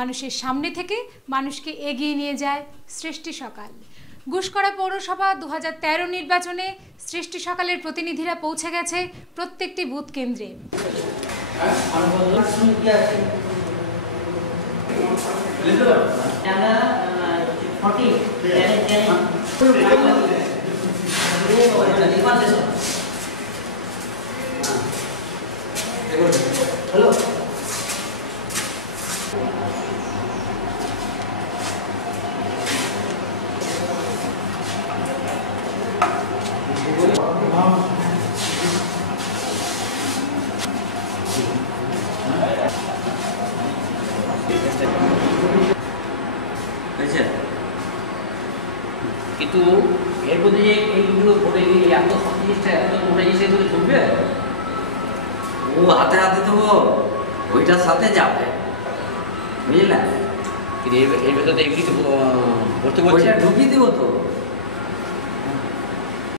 মানুষের সামনে থেকে মানুষকে এগিয়ে নিয়ে যায় সৃষ্টি সকাল। গুসকরা পৌরসভা 2013 নির্বাচনে সৃষ্টি সকালের প্রতিনিধিরা পৌঁছে গেছে প্রত্যেকটি বুথ কেন্দ্রে। হ্যালো কিন্তু এর মধ্যে যে এইগুলো ভোটে এত সব জিনিসটা এত মোটা জিনিস এগুলো ঢুকবে, ও হাতে হাতে দেবো, ওইটার সাথে যাবে, বুঝলে? কিন্তু এর ভেতরে এমনি তো ভর্তি করছে, ঢুকিয়ে দেবো তো।